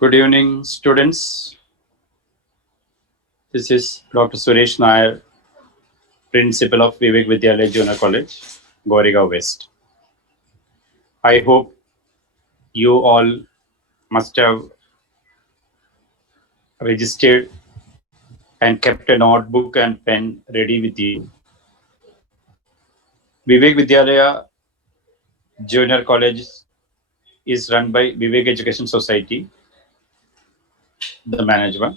Good evening, students. This is Dr. Suresh Nair, Principal of Vivek Vidyalaya Junior College, Goregaon West. I hope you all must have registered and kept a notebook and pen ready with you. Vivek Vidyalaya Junior College is run by Vivek Education Society, the management.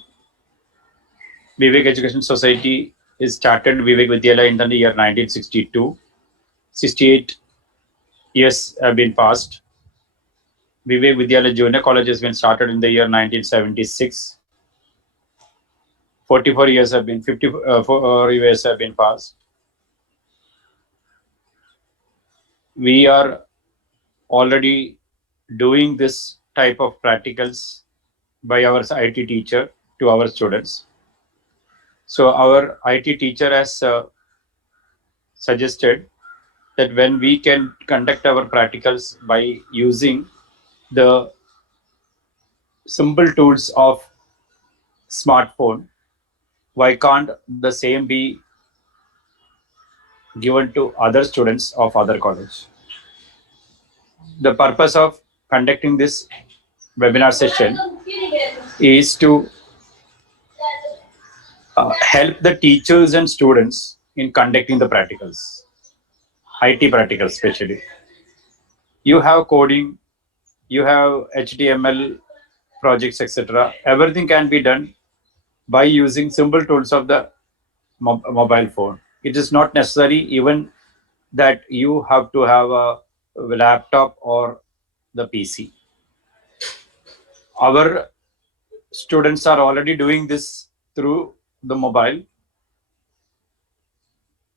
Vivek Education Society is started Vivek Vidyalaya in the year 1962. 68 years have been passed. Vivek Vidyalaya Junior College has been started in the year 1976. 44 years have been 54 years have been passed. We are already doing this type of practicals by our IT teacher to our students. So our IT teacher has suggested that when we can conduct our practicals by using the simple tools of smartphone, why can't the same be given to other students of other college? The purpose of conducting this webinar session is to help the teachers and students in conducting the practicals, IT practicals especially. You have coding, you have HTML projects, etc. Everything can be done by using simple tools of the mobile phone. It is not necessary even that you have to have a laptop or the PC. Our students are already doing this through the mobile.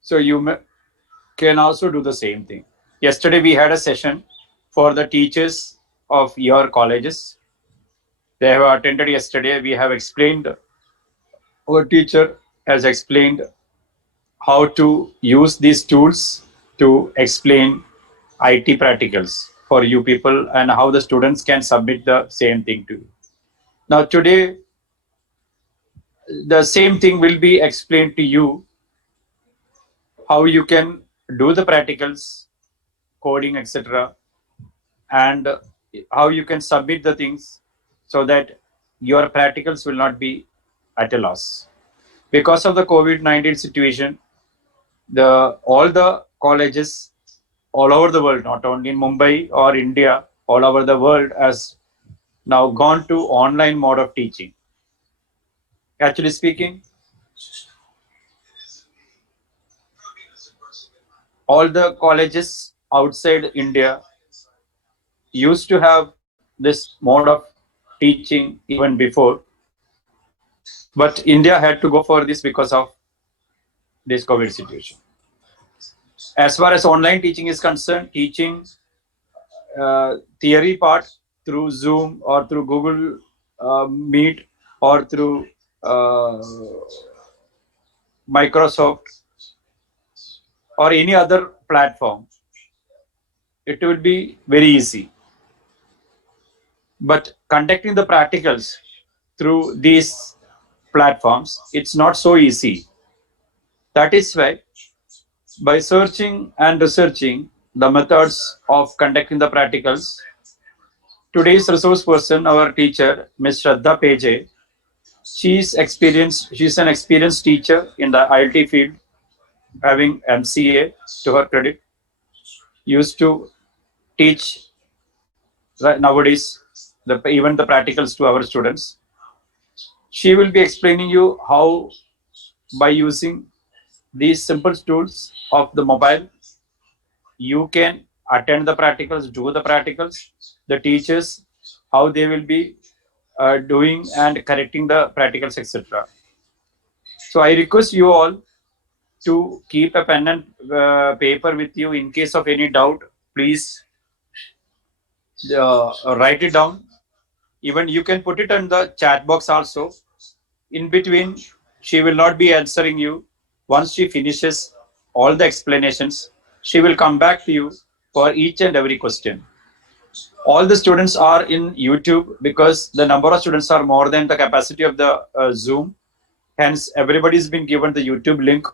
So you can also do the same thing. Yesterday we had a session for the teachers of your colleges. They have attended yesterday. We have explained, our teacher has explained how to use these tools to explain IT practicals for you people and how the students can submit the same thing to you. Now today, the same thing will be explained to you, how you can do the practicals, coding, etc., and how you can submit the things so that your practicals will not be at a loss. Because of the COVID-19 situation, all the colleges all over the world, not only in Mumbai or India, all over the world has now gone to online mode of teaching. Actually speaking, all the colleges outside India used to have this mode of teaching even before, but India had to go for this because of this COVID situation. As far as online teaching is concerned, teaching theory part through Zoom or through Google Meet or through Microsoft or any other platform, it will be very easy. But conducting the practicals through these platforms, it's not so easy. That is why, by searching and researching the methods of conducting the practicals, today's resource person, our teacher, Ms. Shraddha Peje, she's an experienced teacher in the ILT field, having MCA to her credit, used to teach nowadays even the practicals to our students. She will be explaining you how, by using these simple tools of the mobile, you can attend the practicals, do the practicals, the teachers, how they will be doing and correcting the practicals, etc. So I request you all to keep a pen and paper with you. In case of any doubt, please write it down. Even you can put it in the chat box also. In between, she will not be answering you. Once she finishes all the explanations, she will come back to you for each and every question. All the students are in YouTube because the number of students are more than the capacity of the Zoom. Hence, everybody's been given the YouTube link.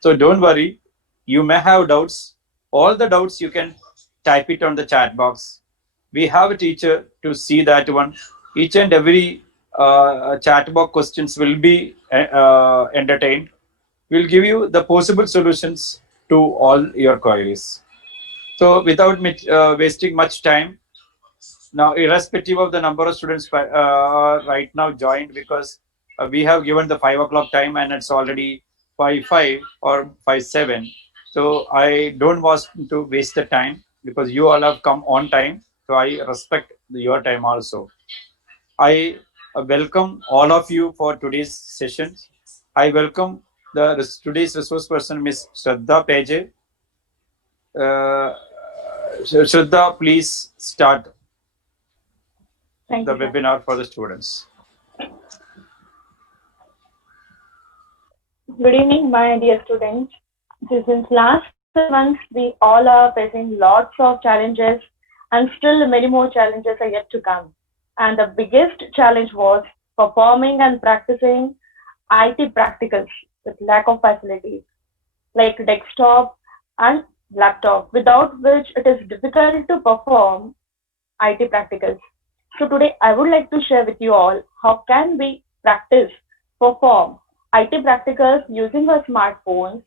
So don't worry. You may have doubts. All the doubts you can type it on the chat box. We have a teacher to see that one. Each and every chat box questions will be entertained. We'll give you the possible solutions to all your queries. So without wasting much time, now irrespective of the number of students right now joined, because we have given the 5 o'clock time and it's already 5:05 or 5:07. So I don't want to waste the time because you all have come on time. So I respect your time also. I welcome all of you for today's session. I welcome today's resource person, Miss Shraddha Peje. Uh, Shraddha, please start Thank the you, sir. webinar for the students. Good evening, my dear students. Since last 7 months, we all are facing lots of challenges, and still many more challenges are yet to come. And the biggest challenge was performing and practicing IT practicals with lack of facilities like desktop and laptop, without which it is difficult to perform IT practicals. So today I would like to share with you all how can we practice, perform IT practicals using our smartphones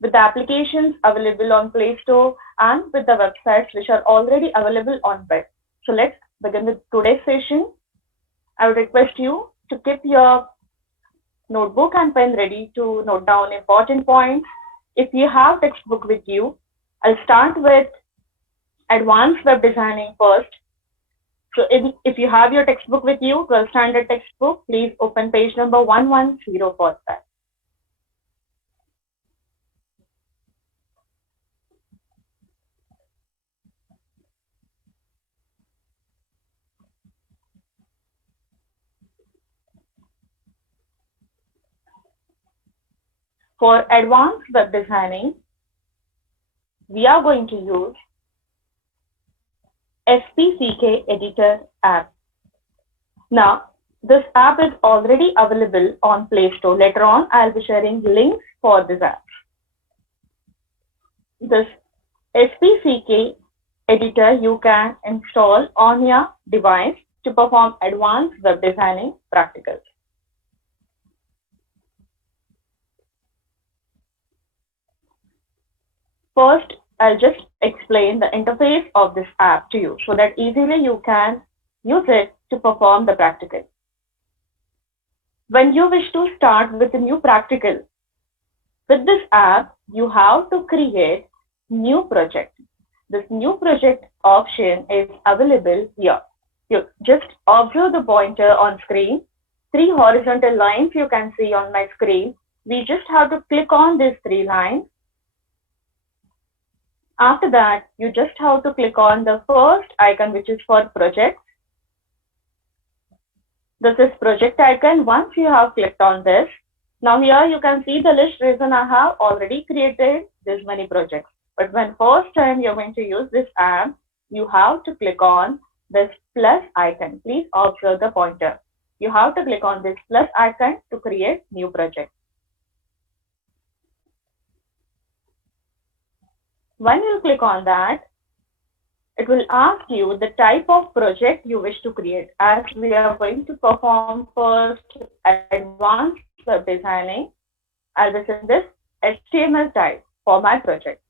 with the applications available on Play Store and with the websites which are already available on web. So let's begin with today's session. I would request you to keep your notebook and pen ready to note down important points. If you have textbook with you, I'll start with advanced web designing first. So if you have your textbook with you, 12th standard textbook, please open page number 110 for that. For advanced web designing, we are going to use SPCK Editor app. Now, this app is already available on Play Store. Later on, I'll be sharing links for this app. This SPCK editor you can install on your device to perform advanced web designing practicals. First, I'll just explain the interface of this app to you so that easily you can use it to perform the practical. When you wish to start with a new practical, with this app, you have to create new project. This new project option is available here. You just observe the pointer on screen. 3 horizontal lines you can see on my screen. We just have to click on these 3 lines. After that, you just have to click on the first icon, which is for projects. This is project icon. Once you have clicked on this, now here you can see the list reason I have already created this many projects. But when first time you're going to use this app, you have to click on this plus icon. Please observe the pointer. You have to click on this plus icon to create new project. When you click on that, it will ask you the type of project you wish to create. As we are going to perform first advanced web designing, I'll be in this HTML type for my project.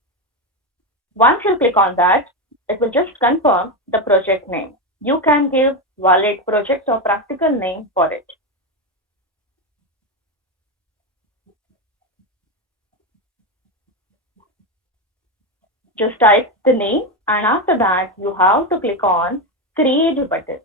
Once you click on that, it will just confirm the project name. You can give valid project or practical name for it. Just type the name, and after that you have to click on create button.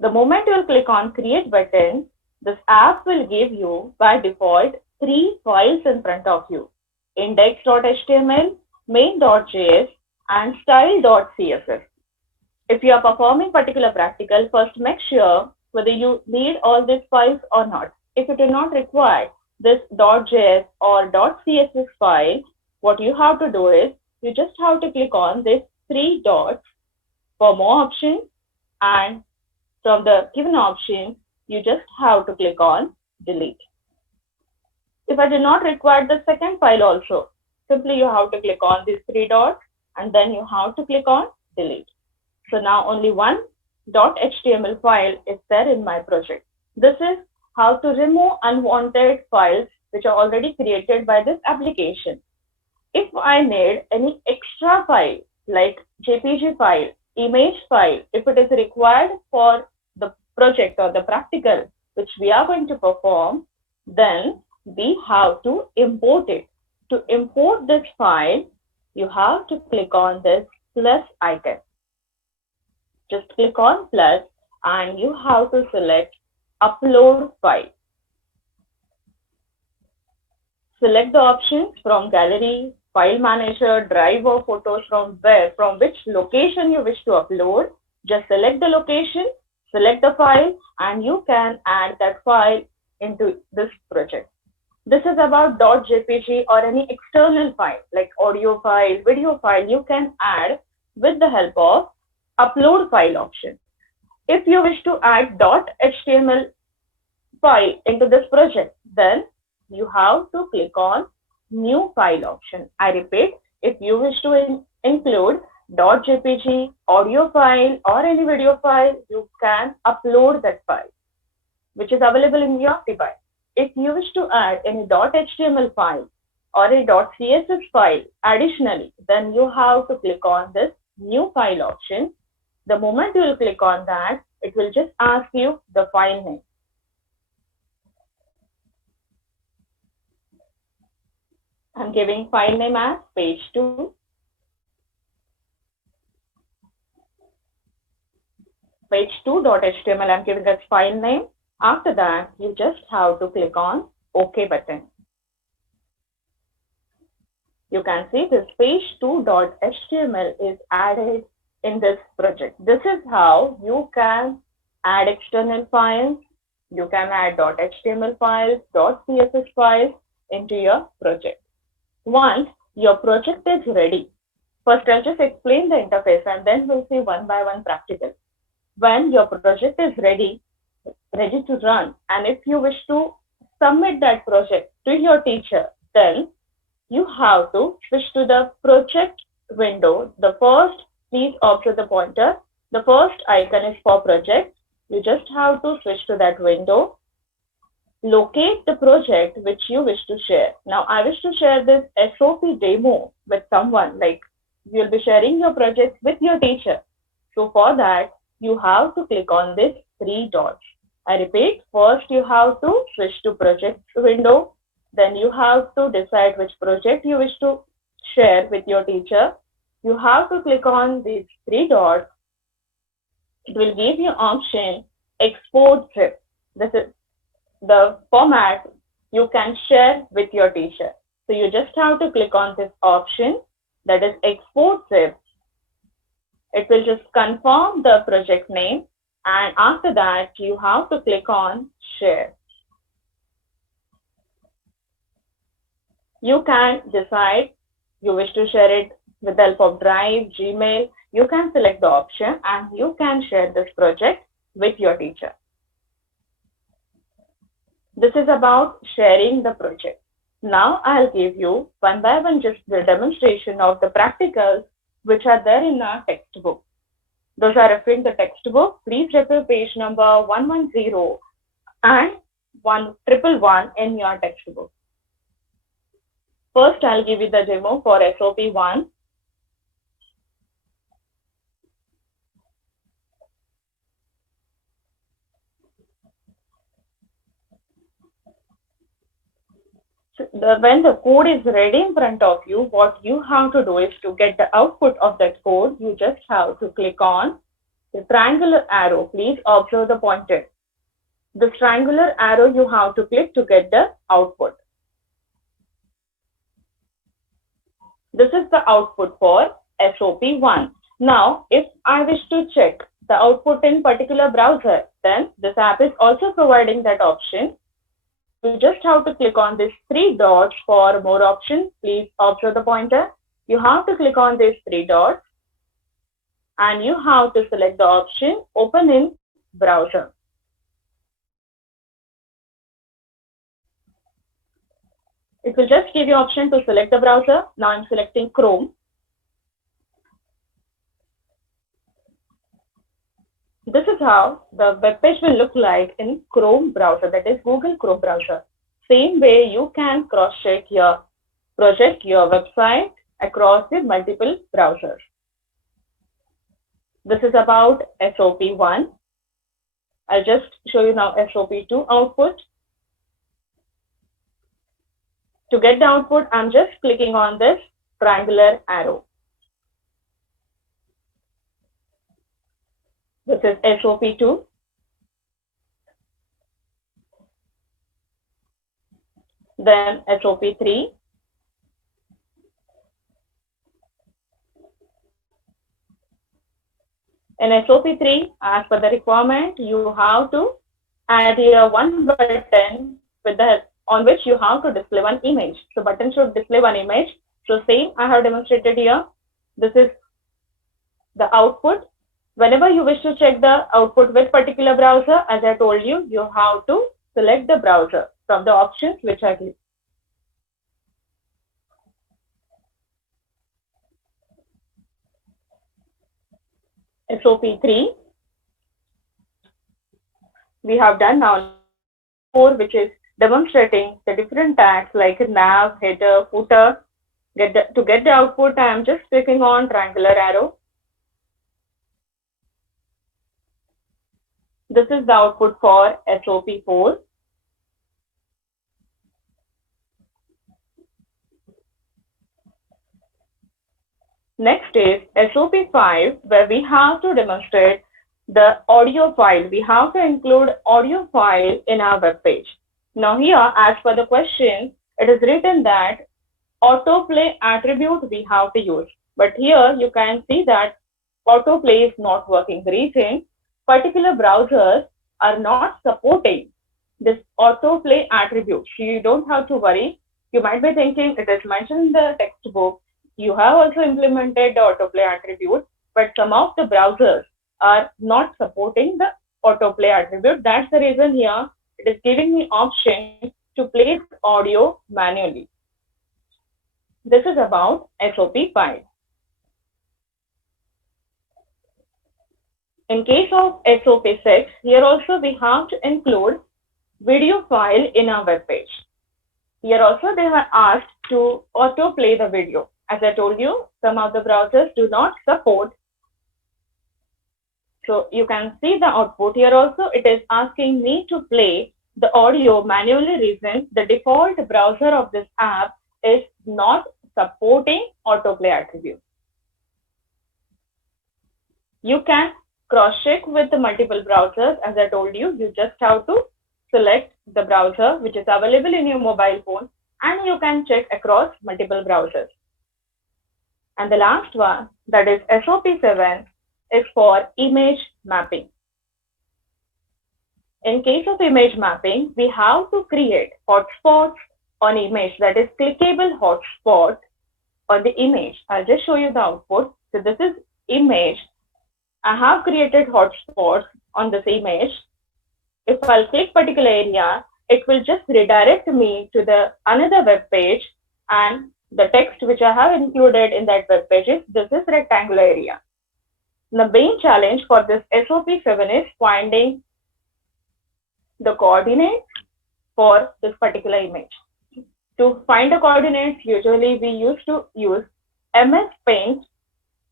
The moment you will click on create button, this app will give you by default 3 files in front of you: index.html, main.js, and style.css. If you are performing particular practical, first make sure whether you need all these files or not. If you do not require this .js or .css file, what you have to do is you just have to click on this three dots for more options, and from the given option, you just have to click on delete. If I do not require the second file also, simply you have to click on these three dots and then you have to click on delete. So now only one .html file is there in my project. This is how to remove unwanted files which are already created by this application. If I need any extra file like JPG file, image file, if it is required for the project or the practical which we are going to perform, then we have to import it. To import this file, you have to click on this plus icon. Just click on plus and you have to select upload file. Select the options from gallery, file manager, drive or photos from which location you wish to upload. Just select the location, select the file, and you can add that file into this project. This is about .jpg or any external file like audio file, video file you can add with the help of upload file option. If you wish to add .html file into this project, then you have to click on new file option. I repeat, if you wish to include .jpg, audio file or any video file, you can upload that file which is available in your device. If you wish to add any .html file or a .css file additionally, then you have to click on this new file option. The moment you will click on that, it will just ask you the file name. I'm giving file name as page 2. Page 2.html I'm giving as file name. After that, you just have to click on OK button. You can see this page 2.html is added in this project. This is how you can add external files. You can add .html files, .css files into your project. Once your project is ready, first I'll just explain the interface and then we'll see one by one practical. When your project is ready to run, and if you wish to submit that project to your teacher, then you have to switch to the project window. The first, please observe the pointer. The first icon is for project. You just have to switch to that window. Locate the project which you wish to share. Now, I wish to share this SOP demo with someone, like you'll be sharing your project with your teacher. So for that, you have to click on this three dots. I repeat, first you have to switch to project window. Then you have to decide which project you wish to share with your teacher. You have to click on these three dots. It will give you option export zip. This is the format you can share with your teacher. So you just have to click on this option, that is export zip. It will just confirm the project name, and after that you have to click on share. You can decide you wish to share it with the help of Drive, Gmail. You can select the option and you can share this project with your teacher. This is about sharing the project. Now I'll give you one by one just the demonstration of the practicals which are there in our textbook. Those are referring to the textbook. Please refer page number 110 and 1111 in your textbook. First, I'll give you the demo for SOP1. When the code is ready in front of you, what you have to do is to get the output of that code, you just have to click on the triangular arrow. Please observe the pointer. The triangular arrow you have to click to get the output. This is the output for SOP1. Now, if I wish to check the output in particular browser, then this app is also providing that option. you just have to click on these three dots for more options. Please observe the pointer. You have to click on these three dots and you have to select the option Open in Browser. It will just give you option to select the browser. Now I'm selecting Chrome. This is how the web page will look like in Chrome browser, that is Google Chrome browser. Same way you can cross-check your project, your website across the multiple browsers. This is about SOP1. I'll just show you now SOP2 output. To get the output, I'm just clicking on this triangular arrow. This is SOP2. Then SOP3. In SOP3, as per the requirement, you have to add here one button with the on which you have to display one image. So button should display one image. So same I have demonstrated here. This is the output. Whenever you wish to check the output with particular browser, as I told you, you have to select the browser from the options which are given. SOP3, we have done now 4, which is demonstrating the different tags like nav, header, footer. To get the output, I am just clicking on triangular arrow. This is the output for SOP4. Next is SOP5, where we have to demonstrate the audio file. We have to include audio file in our web page. Now here, as per the question, it is written that autoplay attribute we have to use. But here you can see that autoplay is not working. The reason particular browsers are not supporting this autoplay attribute. So you don't have to worry. You might be thinking it is mentioned in the textbook. You have also implemented the autoplay attribute, but some of the browsers are not supporting the autoplay attribute. That's the reason here it is giving me option to play the audio manually. This is about SOP5. In case of SOP6, here also we have to include video file in our web page. Here also they are asked to autoplay the video. As I told you, some of the browsers do not support. So you can see the output. Here also it is asking me to play the audio manually. Reason the default browser of this app is not supporting autoplay attribute. You can cross-check with the multiple browsers. As I told you, you just have to select the browser which is available in your mobile phone and you can check across multiple browsers. And the last one, that is SOP7, is for image mapping. In case of image mapping, we have to create hotspots on image, that is clickable hotspot on the image. I'll just show you the output. So this is image. I have created hotspots on this image. If I'll click particular area, it will just redirect me to the another web page, and the text which I have included in that web page is this is rectangular area. The main challenge for this SOP7 is finding the coordinates for this particular image. To find the coordinates, usually we used to use MS Paint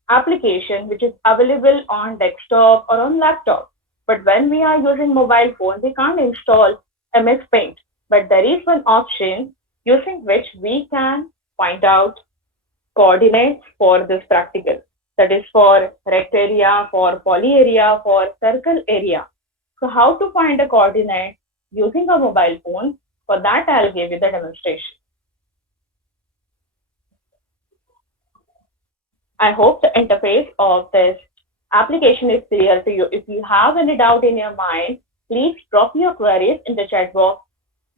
application which is available on desktop or on laptop. But when we are using mobile phone, we can't install MS Paint. But there is one option using which we can find out coordinates for this practical. That is for rect area, for poly area, for circle area. So how to find a coordinate using a mobile phone? For that, I'll give you the demonstration. I hope the interface of this application is clear to you. If you have any doubt in your mind, please drop your queries in the chat box.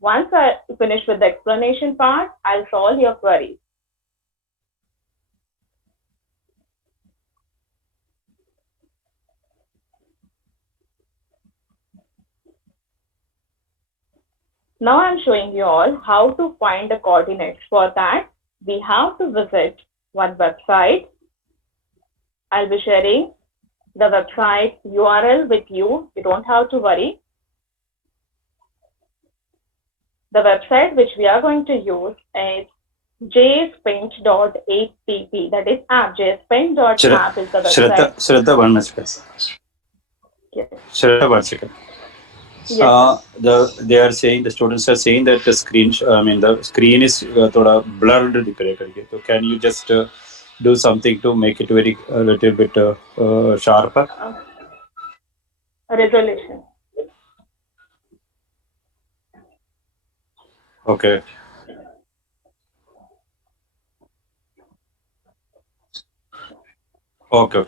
Once I finish with the explanation part, I'll solve your queries. Now I'm showing you all how to find the coordinates. For that, we have to visit one website. I'll be sharing the website URL with you. You don't have to worry. The website which we are going to use is jspaint.app. That is app. jspaint.app is the website. Shraddha, 1 minute. Yes. Shraddha, 1 second. Yes, They are saying, the students are saying that the screen, the screen is thoda blurred दिख रहा है करके. So can you just do something to make it very a little bit sharper? Resolution. Okay. Okay.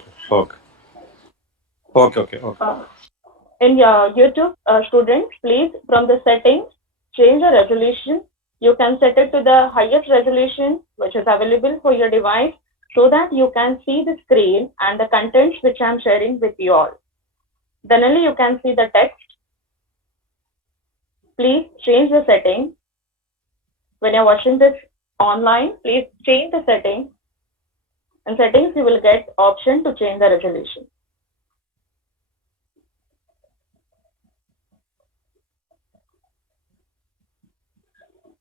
In your YouTube, students, please from the settings, change the resolution. You can set it to the highest resolution which is available for your device so that you can see the screen and the contents which I'm sharing with you all. Then only you can see the text. Please change the setting. When you're watching this online, please change the setting. In settings, you will get option to change the resolution.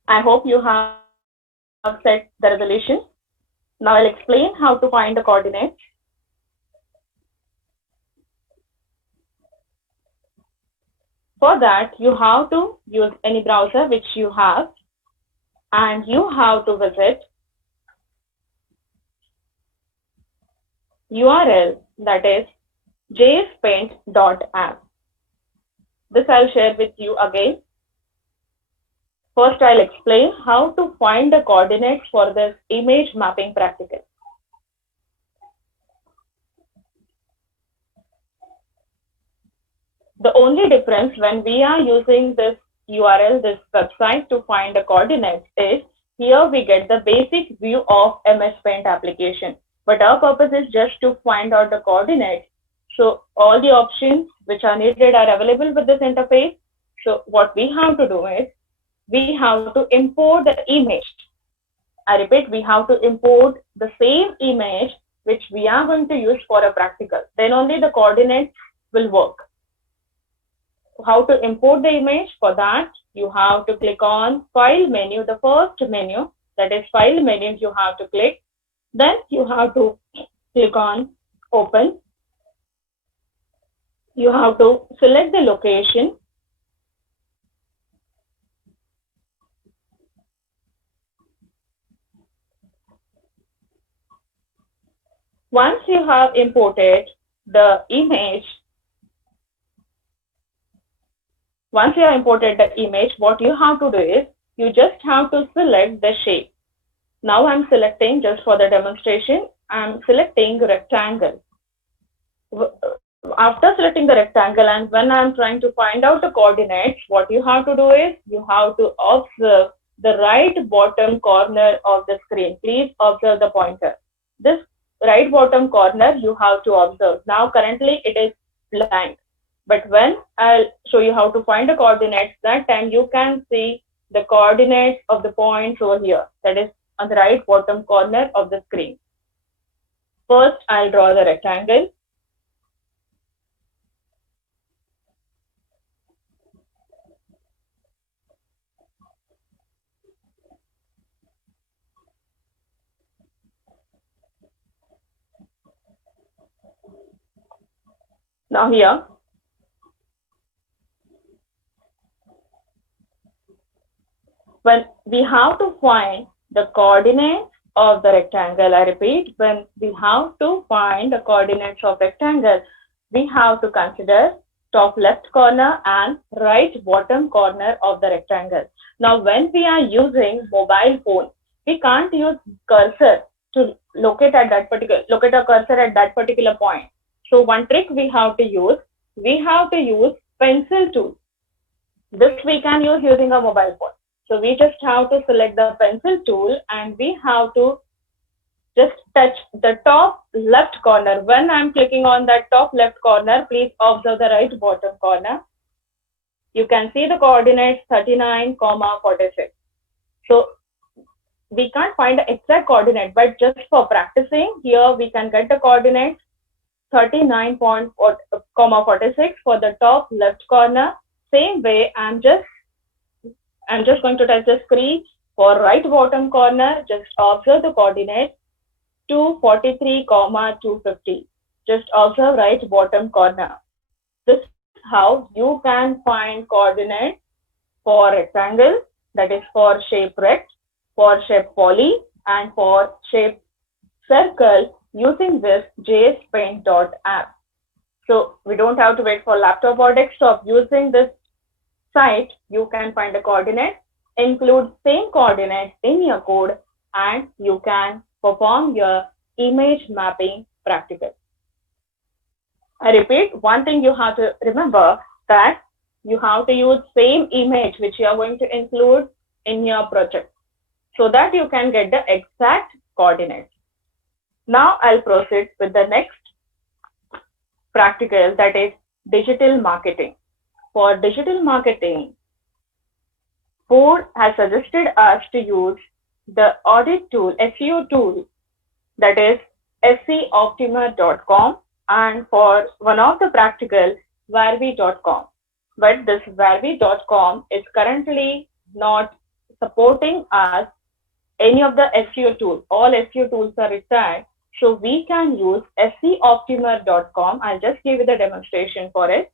I hope you have set the resolution. Now I'll explain how to find the coordinates. For that, you have to use any browser which you have, and you have to visit URL, that is jspaint.app. This I'll share with you again. First, I'll explain how to find the coordinates for this image mapping practical. The only difference when we are using this URL, this website to find the coordinates is here we get the basic view of MS Paint application. But our purpose is just to find out the coordinates. So all the options which are needed are available with this interface. So what we have to do is we have to import the image. I repeat, we have to import the same image which we are going to use for a practical. Then only the coordinates will work. How to import the image? For that, you have to click on File menu, the first menu, that is File menu, you have to click. Then you have to click on Open. You have to select the location. Once you have imported the image, what you have to do is you just have to select the shape. Now I'm selecting, just for the demonstration, I'm selecting rectangle. After selecting the rectangle, and when I'm trying to find out the coordinates, what you have to do is you have to observe the right bottom corner of the screen. Please observe the pointer. This right bottom corner you have to observe. Now currently it is blank. But when I'll show you how to find the coordinates, that time you can see the coordinates of the points over here. That is on the right bottom corner of the screen. First, I'll draw the rectangle. Now here, when we have to find the coordinates of the rectangle, I repeat, when we have to find the coordinates of rectangle, we have to consider top left corner and right bottom corner of the rectangle. Now, when we are using mobile phone, we can't use cursor to locate a cursor at that particular point. So one trick we have to use pencil tool. This we can use using a mobile phone. So we just have to select the pencil tool and we have to just touch the top left corner. When I'm clicking on that top left corner, please observe the right bottom corner. You can see the coordinates 39, 46. So we can't find the exact coordinate, but just for practicing, here we can get the coordinates 39.46 for the top left corner. Same way, I'm just going to touch the screen for right bottom corner. Just observe the coordinate 243, 250. Just observe right bottom corner. This is how you can find coordinates for rectangle, that is for shape rect, for shape poly, and for shape circle using this jspaint.app. So we don't have to wait for laptop or desktop. Using this site, you can find the coordinates, include same coordinates in your code, and you can perform your image mapping practical. I repeat, one thing you have to remember that you have to use same image which you are going to include in your project so that you can get the exact coordinates. Now I'll proceed with the next practical, that is digital marketing. For digital marketing, Ford has suggested us to use the audit tool, SEO tool, that is seoptimer.com, and for one of the practical, varvi.com. But this varvi.com is currently not supporting us any of the SEO tools. All SEO tools are retired. So we can use seoptimer.com. I'll just give you the demonstration for it.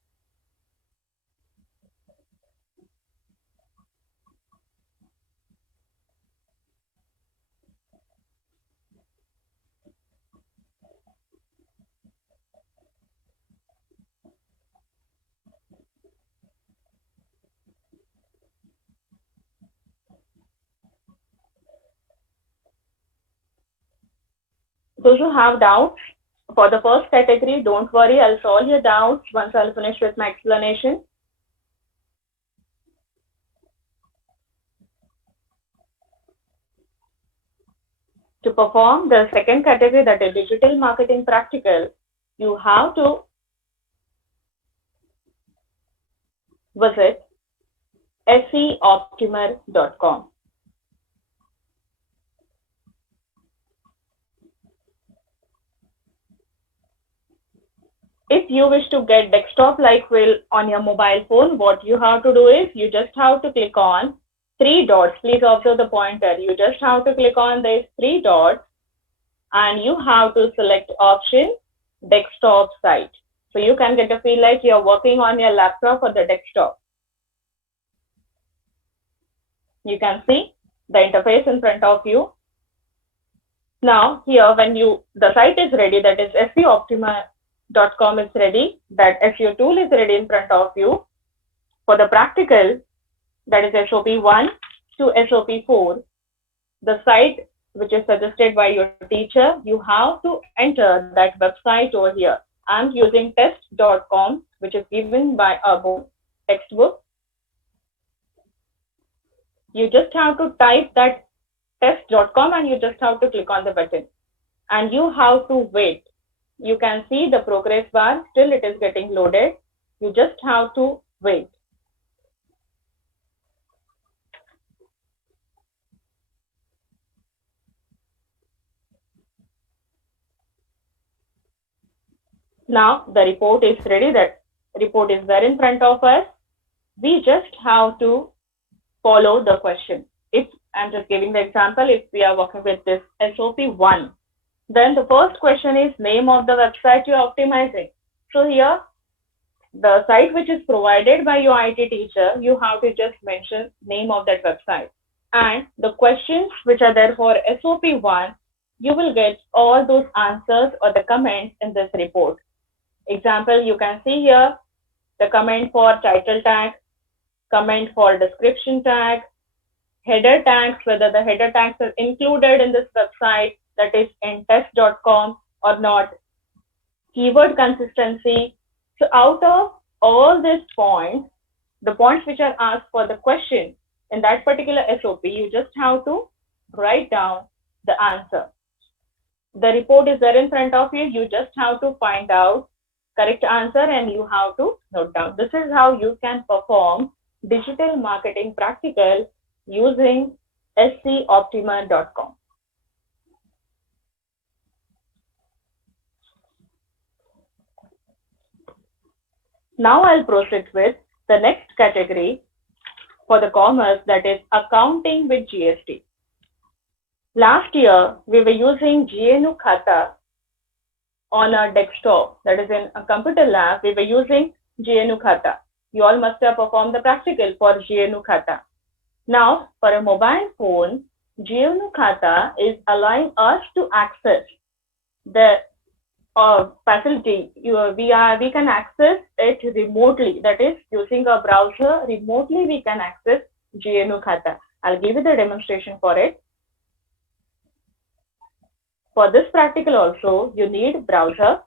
Those who have doubts for the first category, don't worry, I'll solve your doubts once I'll finish with my explanation. To perform the second category, that is digital marketing practical, you have to visit seoptimer.com. If you wish to get desktop like Will on your mobile phone, what you have to do is you just have to click on three dots. Please observe the pointer. You just have to click on these three dots and you have to select option desktop site. So you can get a feel like you're working on your laptop or the desktop. You can see the interface in front of you. Now here when the site is ready, that is seoptimer.com is ready, that SEO tool is ready in front of you. For the practical, that is SOP1 to SOP4, the site which is suggested by your teacher, you have to enter that website over here. I'm using test.com, which is given by a book, textbook. You just have to type that test.com and you just have to click on the button. And you have to wait. You can see the progress bar, still it is getting loaded. You just have to wait. Now the report is ready. That report is there in front of us. We just have to follow the question. If I'm just giving the example, if we are working with this SOP1, then the first question is name of the website you're optimizing. So here, the site which is provided by your IT teacher, you have to just mention name of that website. And the questions which are there for SOP1, you will get all those answers or the comments in this report. Example, you can see here the comment for title tag, comment for description tag, header tags, whether the header tags are included in this website, that is in test.com or not, keyword consistency. So out of all these points, the points which are asked for the question in that particular SOP, you just have to write down the answer. The report is there in front of you. You just have to find out correct answer and you have to note down. This is how you can perform digital marketing practical using scoptima.com. Now I'll proceed with the next category for the commerce, that is accounting with GST. Last year, we were using GNU Khata on our desktop, that is in a computer lab, we were using GNU Khata. You all must have performed the practical for GNU Khata. Now, for a mobile phone, GNU Khata is allowing us to access the facility. We can access it remotely, that is using a browser remotely we can access GNU Khata. I'll give you the demonstration for it. For this practical also, you need browser.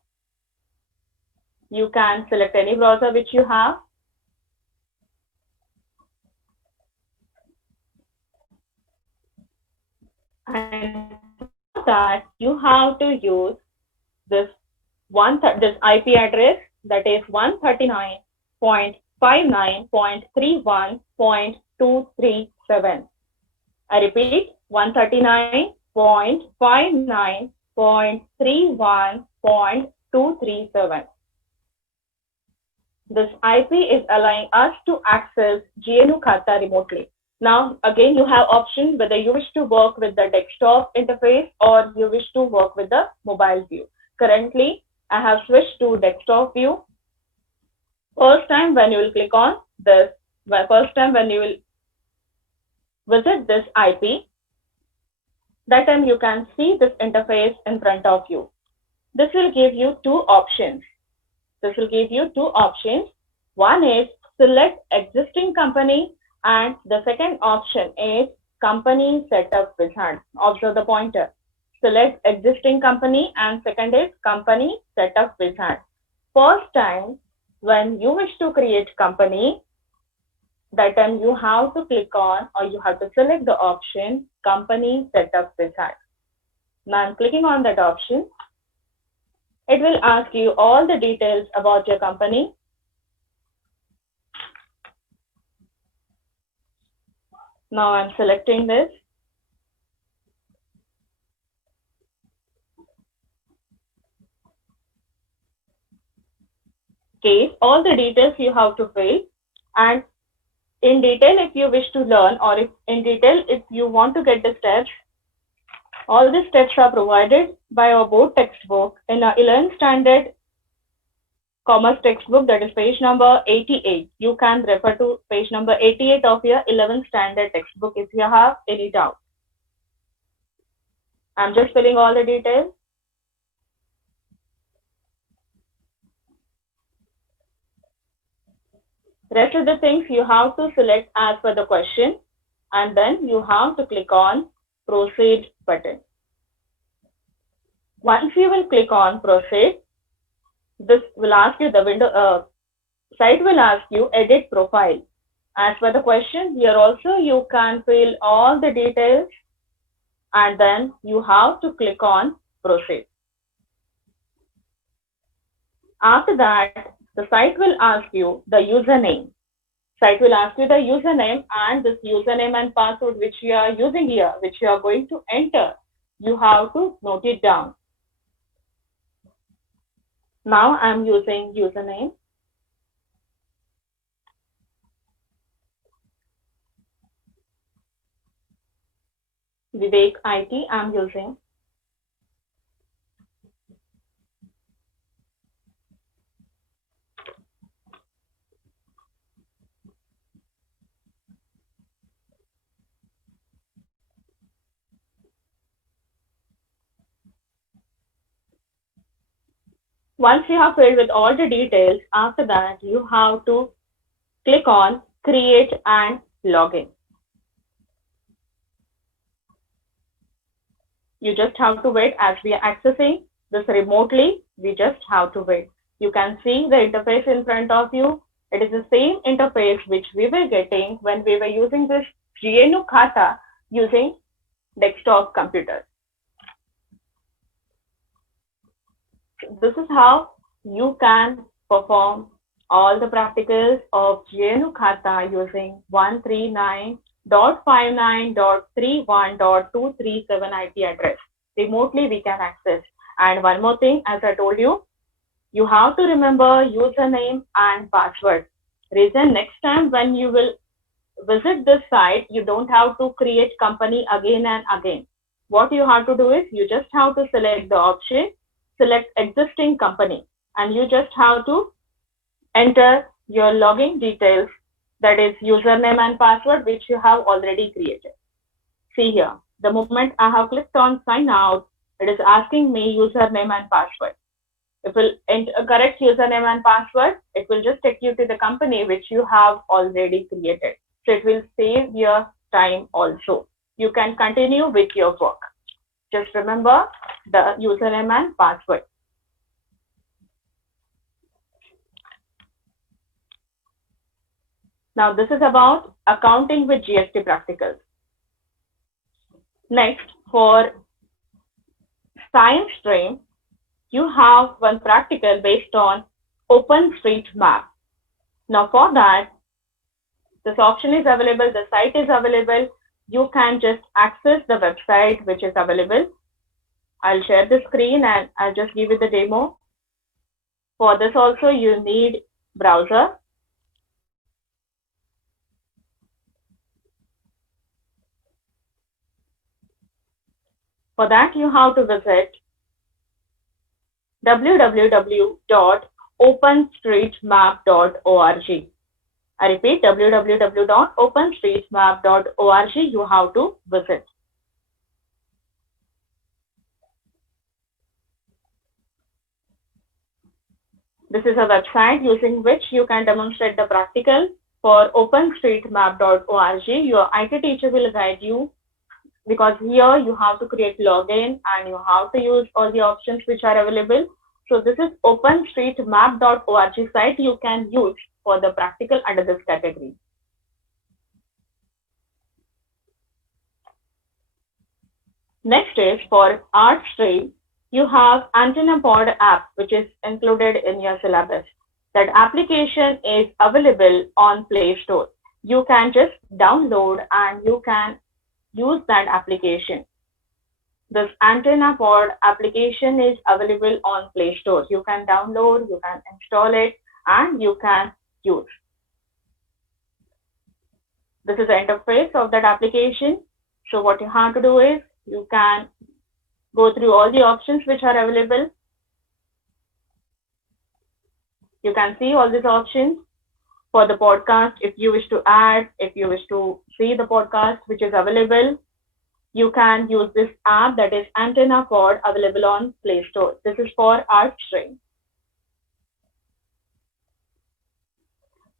You can select any browser which you have. And for that, you have to use this IP address, that is 139.59.31.237. I repeat, 139.59.31.237. This IP is allowing us to access GNU Khata remotely. Now, again, you have option whether you wish to work with the desktop interface or you wish to work with the mobile view. Currently, I have switched to desktop view. First time when you will click on this, first time when you will visit this IP, that time you can see this interface in front of you. This will give you two options. One is select existing company and the second option is company setup wizard. Observe the pointer. Select existing company and second is company setup wizard. First time when you wish to create company, that time you have to click on or you have to select the option company setup wizard. Now I'm clicking on that option. It will ask you all the details about your company. Now I'm selecting this. Case, all the details you have to fill, and in detail if you wish to learn or if you want to get the steps, all the steps are provided by our board textbook in our 11th standard commerce textbook, that is page number 88. You can refer to page number 88 of your 11th standard textbook if you have any doubt. I'm just filling all the details. Rest of the things you have to select as per the question, and then you have to click on proceed button. Once you will click on proceed, this will ask you the window, site will ask you edit profile. As per the question, here also you can fill all the details and then you have to click on proceed. After that, the site will ask you the username. Site will ask you the username, and this username and password which you are using here, which you are going to enter, you have to note it down. Now I'm using username. Vivek IT I'm using. Once you have filled with all the details, after that you have to click on create and login. You just have to wait, as we are accessing this remotely, we just have to wait. You can see the interface in front of you. It is the same interface which we were getting when we were using this GNU Khata using desktop computers. This is how you can perform all the practicals of GNU Khata using 139.59.31.237 IP address. Remotely we can access. And one more thing, as I told you, you have to remember username and password. Reason, next time when you will visit this site, you don't have to create company again and again. What you have to do is you just have to select the option, select existing company, and you just have to enter your login details, that is username and password, which you have already created. See here, the moment I have clicked on sign out, it is asking me username and password. If you enter a correct username and password, it will just take you to the company which you have already created. So it will save your time also. You can continue with your work. Just remember the username and password. Now this is about accounting with GST practicals. Next, for science stream, you have one practical based on OpenStreetMap. Now for that, this option is available, the site is available. You can just access the website which is available. I'll share the screen and I'll just give you the demo. For this also you need browser. For that you have to visit www.openstreetmap.org. I repeat, www.openstreetmap.org you have to visit. This is a website using which you can demonstrate the practical. For openstreetmap.org, your IT teacher will guide you, because here you have to create login and you have to use all the options which are available. So this is openstreetmap.org site you can use for the practical under this category. Next is for art stream, you have AntennaPod app which is included in your syllabus. That application is available on Play Store. You can just download and you can use that application. This AntennaPod application is available on Play Store. You can download, you can install it, and you can use. This is the interface of that application. So what you have to do is you can go through all the options which are available. You can see all these options. For the podcast, if you wish to add, if you wish to see the podcast which is available, you can use this app, that is AntennaPod, available on Play Store. This is for art stream.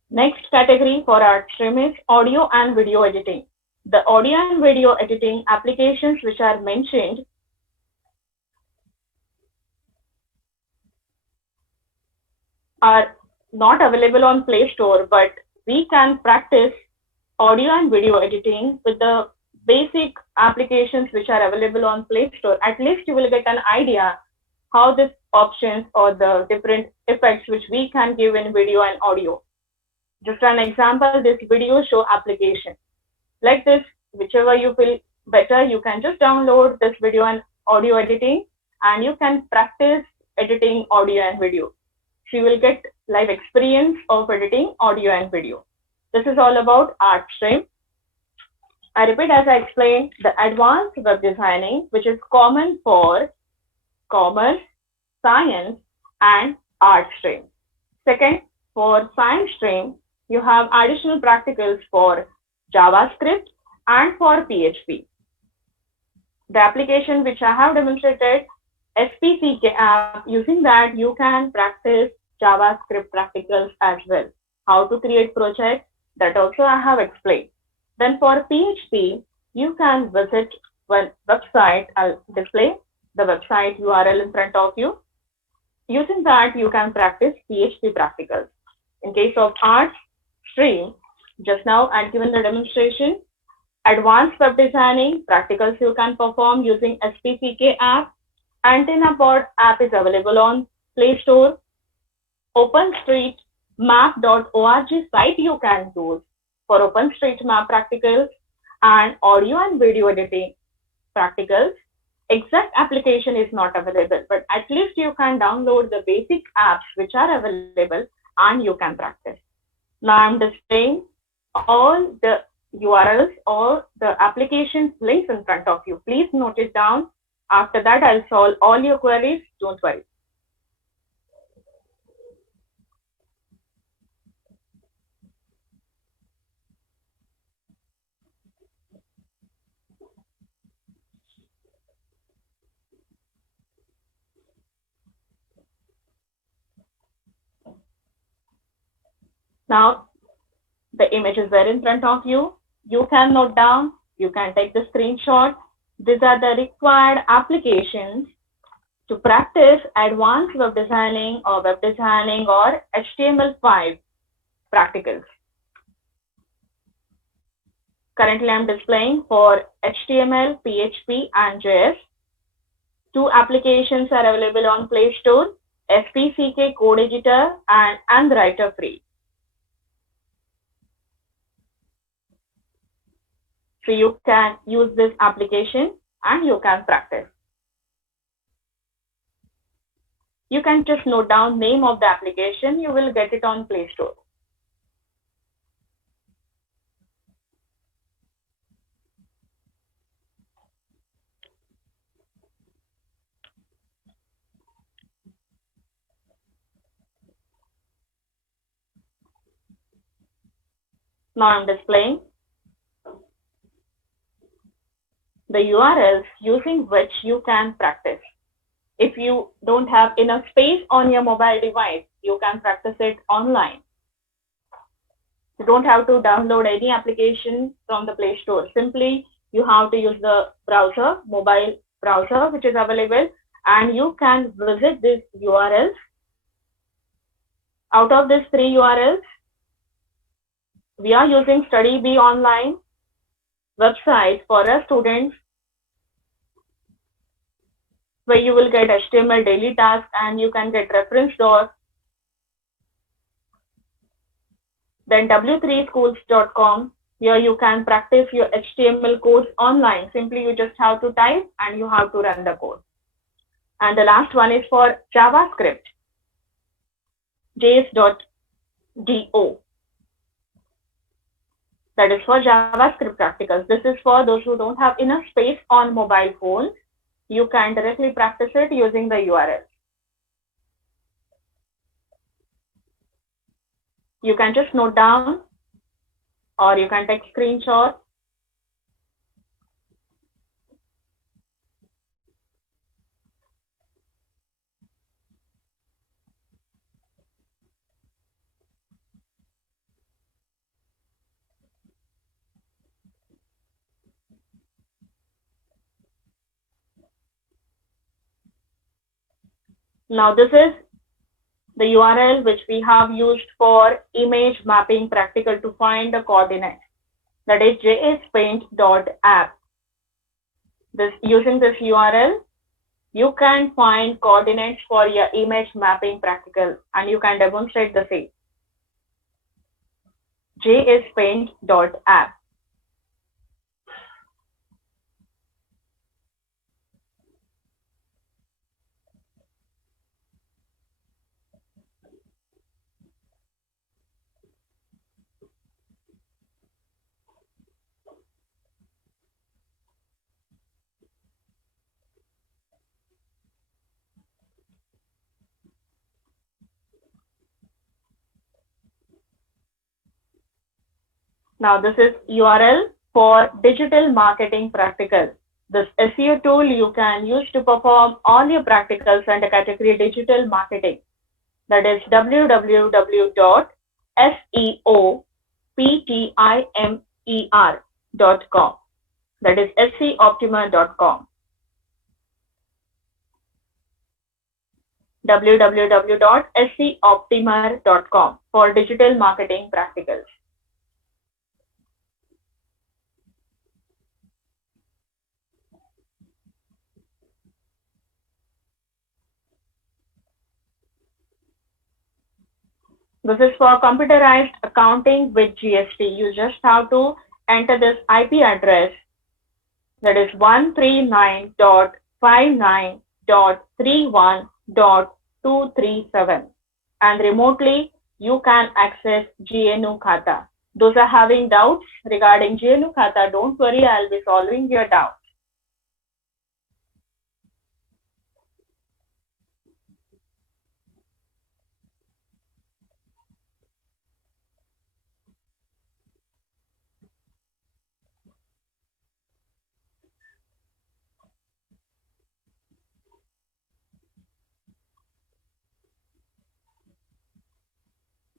Next category for art stream is audio and video editing. The audio and video editing applications which are mentioned are not available on Play Store, but we can practice audio and video editing with the basic applications which are available on Play Store. At least you will get an idea how these options or the different effects which we can give in video and audio. Just an example, this video show application. Like this, whichever you feel better, you can just download this video and audio editing and you can practice editing audio and video. So you will get live experience of editing audio and video. This is all about art stream. I repeat, as I explained, the advanced web designing, which is common for commerce, science, and art stream. Second, for science stream, you have additional practicals for JavaScript and for PHP. The application which I have demonstrated, SPCK app, using that you can practice JavaScript practicals as well. How to create projects, that also I have explained. Then for PHP, you can visit one website. I'll display the website URL in front of you. Using that, you can practice PHP practicals. In case of arts stream, just now I've given the demonstration. Advanced web designing, practicals you can perform using SPCK app. AntennaPod app is available on Play Store. OpenStreetMap.org site you can use for OpenStreetMap practicals and audio and video editing practicals. Exact application is not available, but at least you can download the basic apps which are available and you can practice. Now I'm displaying all the URLs or the application links in front of you. Please note it down. After that, I'll solve all your queries. Don't worry. Now, the image is there in front of you. You can note down. You can take the screenshot. These are the required applications to practice advanced web designing or HTML5 practicals. Currently, I'm displaying for HTML, PHP, and JS. Two applications are available on Play Store, SPCK Code Editor and Writer Free. So you can use this application and you can practice. You can just note down name of the application. You will get it on Play Store. Now I'm displaying the URLs using which you can practice. If you don't have enough space on your mobile device, you can practice it online. You don't have to download any application from the Play Store. Simply, you have to use the browser, mobile browser, which is available, and you can visit these URLs. Out of these 3 URLs, we are using StudyBee online website for our students, where you will get HTML daily task and you can get reference docs. Then w3schools.com, here you can practice your HTML codes online. Simply you just have to type and you have to run the code. And the last one is for JavaScript, js.do. That is for JavaScript practicals. This is for those who don't have enough space on mobile phones. You can directly practice it using the URL. You can just note down or you can take screenshot. Now this is the URL which we have used for image mapping practical to find the coordinates. That is jspaint.app. Using this URL, you can find coordinates for your image mapping practical and you can demonstrate the same. jspaint.app. Now this is URL for digital marketing practical. This SEO tool you can use to perform all your practicals under category digital marketing. That is www.seoptimer.com. That is seoptimer.com. www.scoptimer.com for digital marketing practicals. This is for computerized accounting with GST. You just have to enter this IP address, that is 139.59.31.237, and remotely you can access GNU Khata. Those are having doubts regarding GNU Khata, don't worry, I'll be solving your doubts.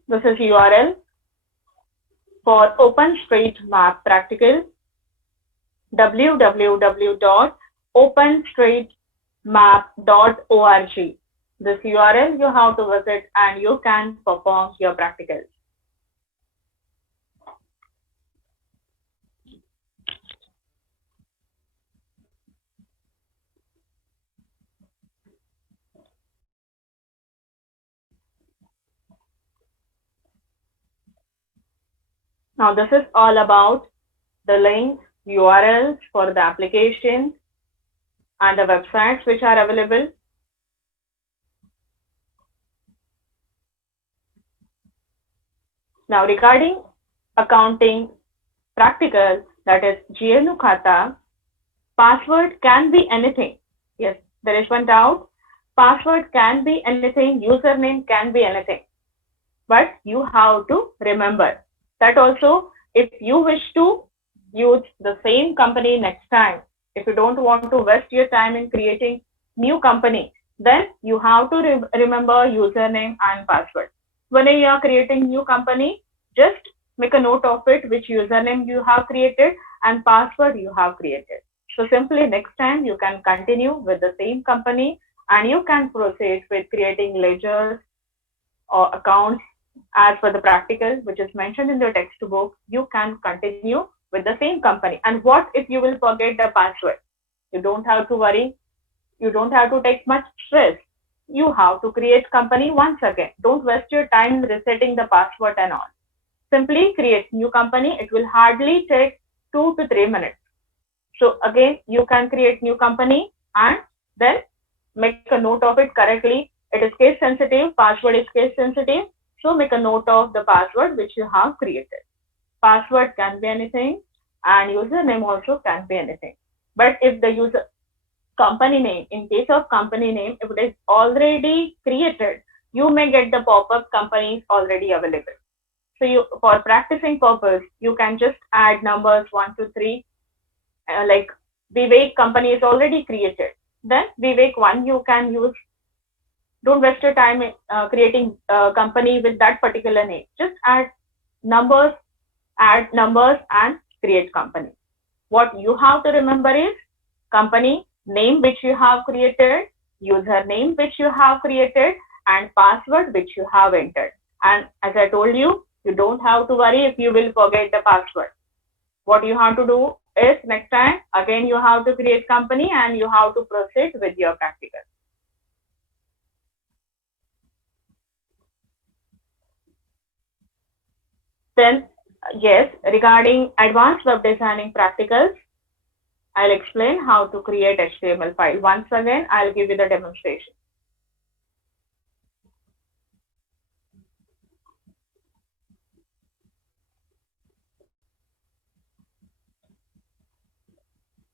This is URL for OpenStreetMap practical, www.openstreetmap.org. This URL you have to visit and you can perform your practicals. Now this is all about the links, URLs for the applications and the websites which are available. Now regarding accounting practical, that is GNU Khata, password can be anything. Yes, there is one doubt. Password can be anything, username can be anything. But you have to remember that also if you wish to use the same company next time, if you don't want to waste your time in creating new company, then you have to remember username and password. When you are creating new company, just make a note of it, which username you have created and password you have created. So simply next time you can continue with the same company and you can proceed with creating ledgers or accounts as per the practical which is mentioned in the textbook. You can continue with the same company. And what if you will forget the password? You don't have to worry. You don't have to take much stress. You have to create company once again. Don't waste your time resetting the password and all. Simply create new company. It will hardly take 2 to 3 minutes. So again, you can create new company and then make a note of it correctly. It is case sensitive. Password is case sensitive. So make a note of the password which you have created. Password can be anything and username also can be anything. But if the user company name, in case of company name, if it is already created, you may get the pop-up companies already available. So you, for practicing purpose, you can just add numbers 1 to 3, like Vivek company is already created. Then Vivek 1 you can use. Don't waste your time creating a company with that particular name. Just add numbers and create company. What you have to remember is company name which you have created, username which you have created, and password which you have entered. And as I told you, you don't have to worry if you will forget the password. What you have to do is next time, again, you have to create company and you have to proceed with your practical. Then, yes, regarding advanced web designing practicals, I'll explain how to create HTML file. Once again, I'll give you the demonstration.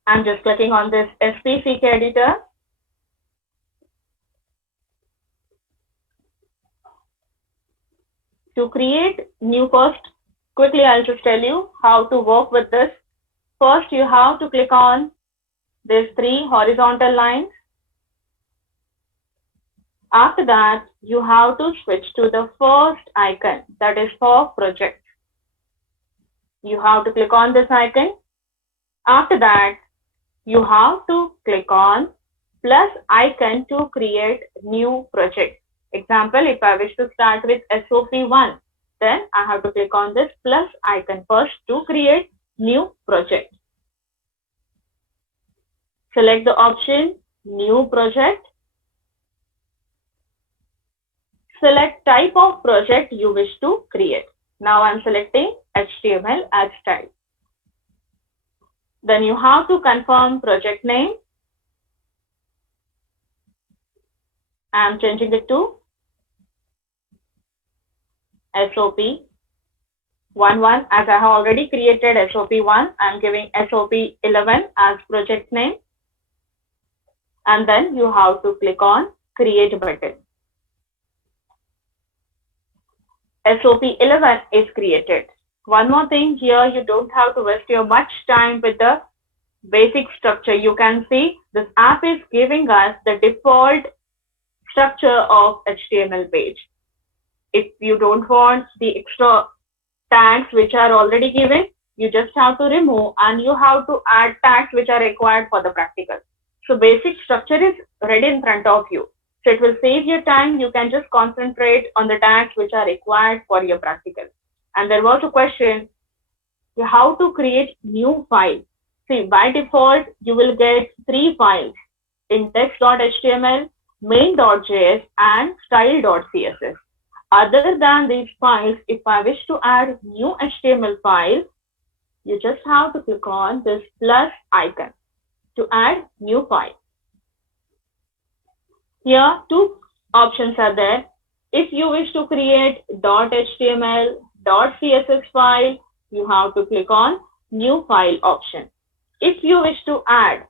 I'm just clicking on this SPCK editor. To create new post, quickly I'll just tell you how to work with this. First, you have to click on these 3 horizontal lines. After that, you have to switch to the first icon, that is for project. You have to click on this icon. After that, you have to click on plus icon to create new project. Example, if I wish to start with SOP1, then I have to click on this plus icon first to create new project. Select the option new project. Select type of project you wish to create. Now I'm selecting HTML as type. Then you have to confirm project name. I'm changing it to SOP11 as I have already created SOP1. I'm giving SOP11 as project name. And then you have to click on create button. SOP11 is created. One more thing here, you don't have to waste your much time with the basic structure. You can see this app is giving us the default structure of HTML page. If you don't want the extra tags which are already given, you just have to remove and you have to add tags which are required for the practical. So basic structure is ready in front of you. So it will save your time. You can just concentrate on the tags which are required for your practical. And there was a question, how to create new file. See, by default, you will get 3 files, index.html, main.js, and style.css. Other than these files, if I wish to add new HTML file, you just have to click on this plus icon to add new file. Here, 2 options are there. If you wish to create .html, .css file, you have to click on new file option. If you wish to add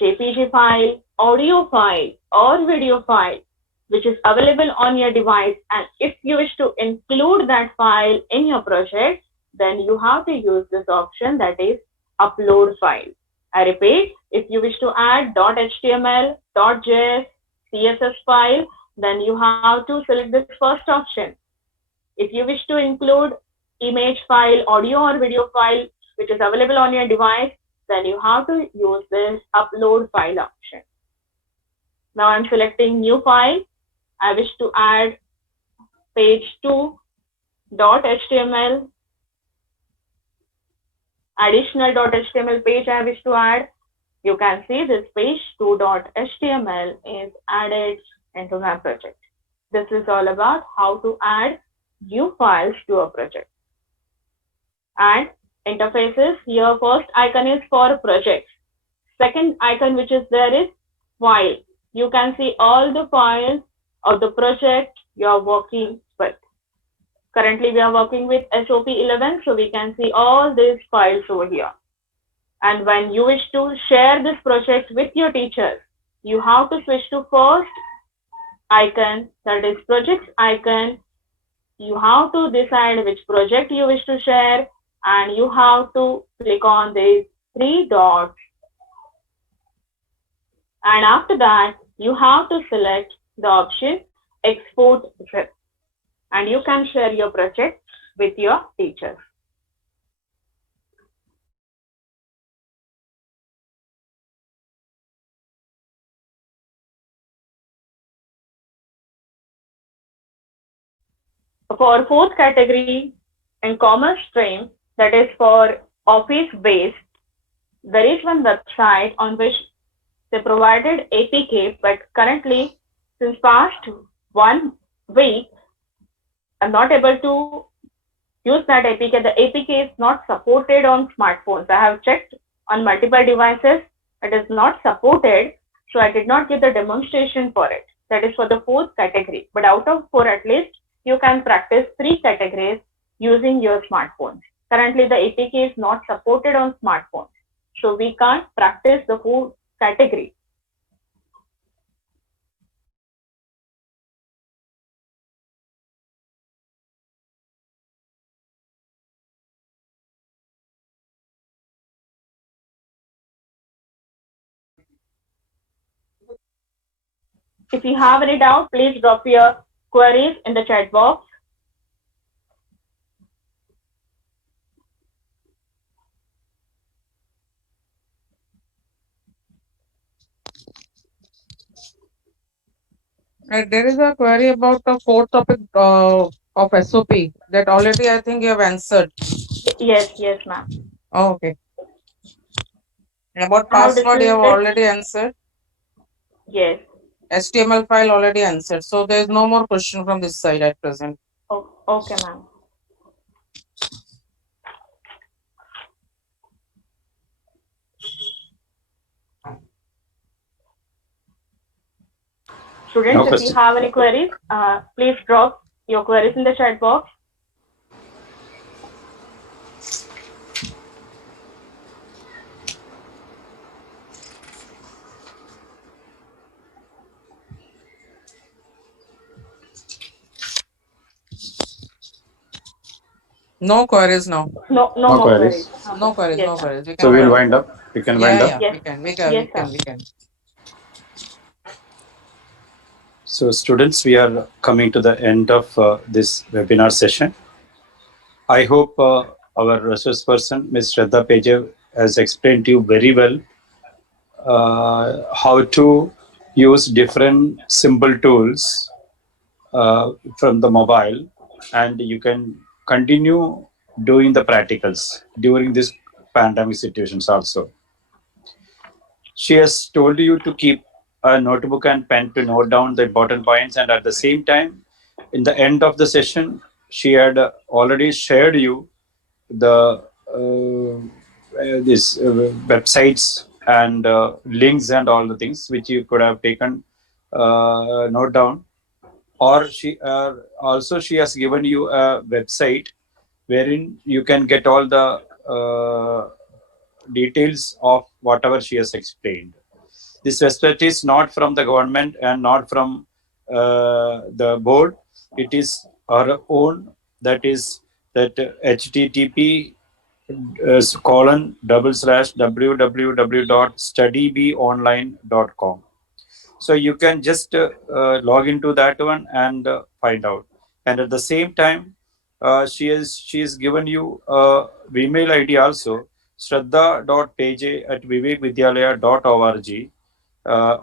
JPG file, audio file, or video file, which is available on your device, and if you wish to include that file in your project, then you have to use this option, that is upload file. I repeat, if you wish to add .html, .js, CSS file, then you have to select this first option. If you wish to include image file, audio or video file, which is available on your device, then you have to use this upload file option. Now I'm selecting new file. I wish to add page 2.html, additional .html page I wish to add. You can see this page 2.html is added into my project. This is all about how to add new files to a project. And interfaces, here first icon is for projects. Second icon which is there is file. You can see all the files of the project you are working with. Currently we are working with SOP11, so we can see all these files over here. And when you wish to share this project with your teachers, you have to switch to first icon, that is projects icon. You have to decide which project you wish to share, and you have to click on these 3 dots. And after that, you have to select the option export zip, and you can share your project with your teachers. For fourth category in commerce stream, that is for office based, there is one website on which they provided APK, but currently since past 1 week, I'm not able to use that APK. The APK is not supported on smartphones. I have checked on multiple devices. It is not supported, so I did not give the demonstration for it. That is for the fourth category. But out of 4 at least, you can practice 3 categories using your smartphones. Currently, the APK is not supported on smartphones, so we can't practice the 4th category. If you have any doubt, please drop your queries in the chat box. There is a query about the fourth topic of SOP that already I think you have answered. Yes, yes, ma'am. Oh, okay. And about I have password, you have discussed it. already answered. Yes. HTML file already answered. So there is no more question from this side at present. Oh, okay, ma'am. No Students, if you question. have any queries, please drop your queries in the chat box. No queries now. No, no No more queries. queries. No queries. Yes, No ma'am. queries. We So can we'll wind up. wind up. We can Yeah, wind up. yeah. Yes, We can. We can. yes, We sir. can. We can. So students, we are coming to the end of this webinar session. I hope our resource person, Ms. Shraddha Peje, has explained to you very well how to use different simple tools from the mobile, and you can continue doing the practicals during this pandemic situations also. She has told you to keep a notebook and pen to note down the important points, and at the same time, in the end of the session, she had already shared you the this websites and links and all the things which you could have taken note down. Or she also she has given you a website wherein you can get all the details of whatever she has explained. This website is not from the government and not from the board. It is our own. That is that http colon double slash www.studybonline.com. So you can just log into that one and find out. And at the same time, she has given you a email ID also, shraddha.pj@vivekvidyalaya.org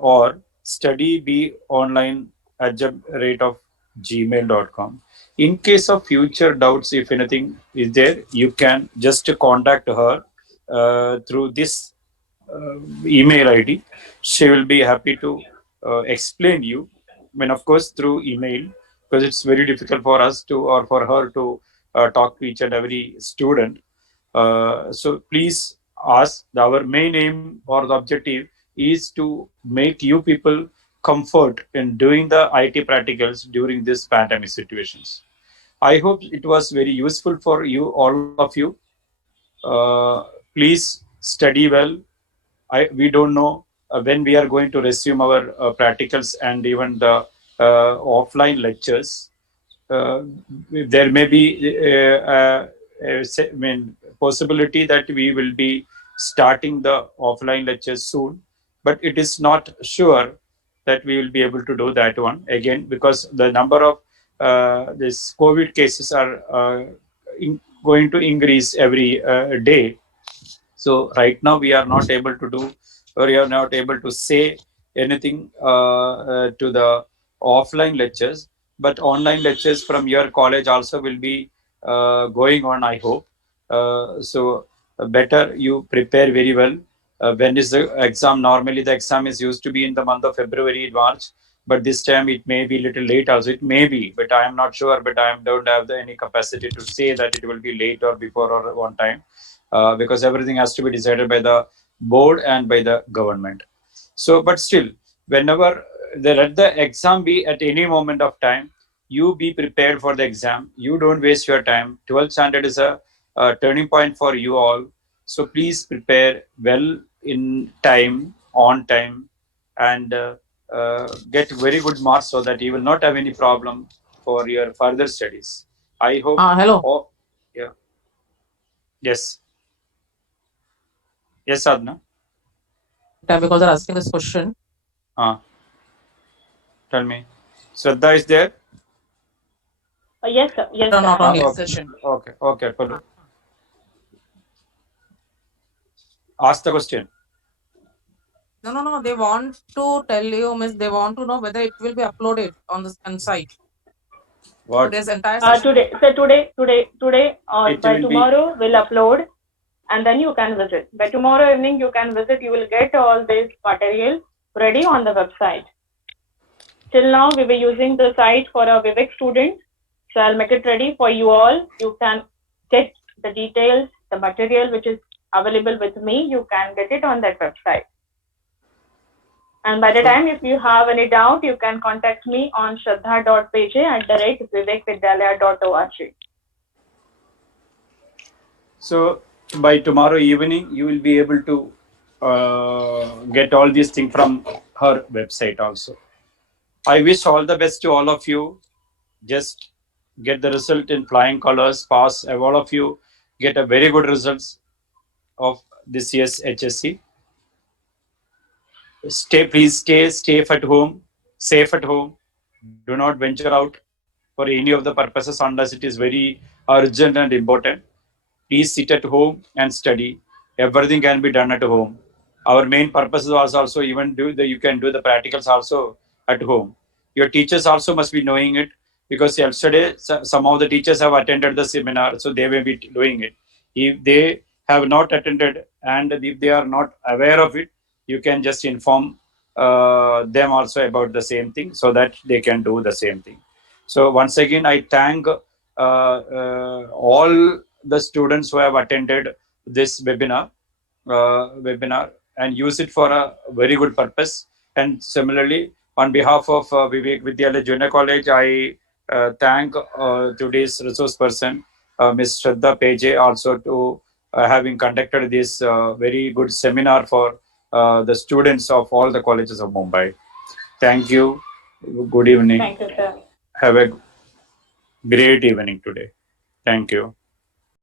or studybonline at the rate of gmail.com. In case of future doubts, if anything is there, you can just contact her through this email ID. She will be happy to explain you. I mean, of course, through email, because it's very difficult for us to or for her to talk to each and every student. So please ask. Our main aim or the objective is to make you people comfort in doing the IT practicals during this pandemic situations. I hope it was very useful for you, all of you. Please study well. We don't know when we are going to resume our practicals and even the offline lectures. Uh, there may be I mean, possibility that we will be starting the offline lectures soon, but it is not sure that we will be able to do that one again because the number of this COVID cases are going to increase every day. So right now we are not able to do, or we are not able to say anything to the offline lectures, but online lectures from your college also will be going on, I hope. So better you prepare very well. When is the exam? Normally the exam is used to be in the month of February, March, but this time it may be a little late also. It may be, but I am not sure. But I don't have any capacity to say that it will be late or before or one time, because everything has to be decided by the board and by the government. So, but still, whenever let the exam be at any moment of time, you be prepared for the exam. You don't waste your time. 12th standard is a turning point for you all. So please prepare well in time, on time, and get very good marks so that you will not have any problem for your further studies. I hope. Hello. Oh, yeah. Yes. Yes, Sadhna. Because they're asking this question. Uh, Tell me. Shraddha is there? Yes, sir. Yes, No, sir. not on this Okay. session. Okay. Okay. Pulu. Ask the question. No. They want to tell you, Miss. They want to know whether it will be uploaded on the site. What? Today's entire session. Today, or It by will be tomorrow, we'll upload, and then you can visit. By tomorrow evening, you can visit. You will get all this material ready on the website. Till now, we were using the site for our Vivek students. So I'll make it ready for you all. You can get the details, the material which is available with me. You can get it on that website. And by the time, if you have any doubt, you can contact me on shraddha.pj@vivekvidyalaya.org. so by tomorrow evening you will be able to get all these things from her website also. I wish all the best to all of you. Just get the result in flying colors, pass. All of you get a very good results of this year's HSC. Please stay safe at home. Safe at home. Do not venture out for any of the purposes unless it is very urgent and important. Please sit at home and study. Everything can be done at home. Our main purpose was also even you can do the practicals also at home. Your teachers also must be knowing it, because yesterday some of the teachers have attended the seminar, so they may be doing it. If they have not attended and if they are not aware of it, you can just inform them also about the same thing so that they can do the same thing. So once again, I thank all the students who have attended this webinar and use it for a very good purpose. And similarly, on behalf of Vivek Vidyalaya Junior College, I thank today's resource person, Ms. Shraddha Peje, also to having conducted this very good seminar for the students of all the colleges of Mumbai. Thank you. Good evening. Thank you, sir. Have a great evening today. Thank you.